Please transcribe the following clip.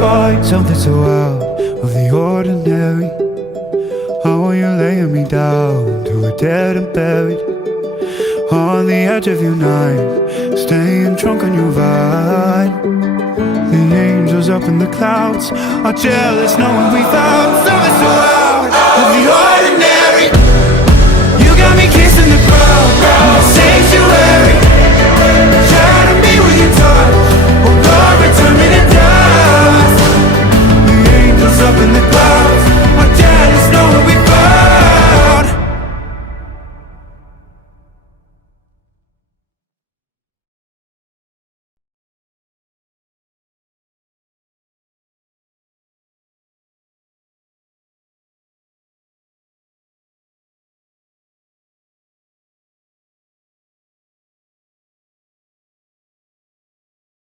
find something so out of the ordinary. How are you laying me down to a dead and buried on the edge of your night, staying drunk on your vine. The angels up in the clouds are jealous knowing we found something so out of the ordinary. You got me kissing the ground in the sanctuary, trying to be with your touch.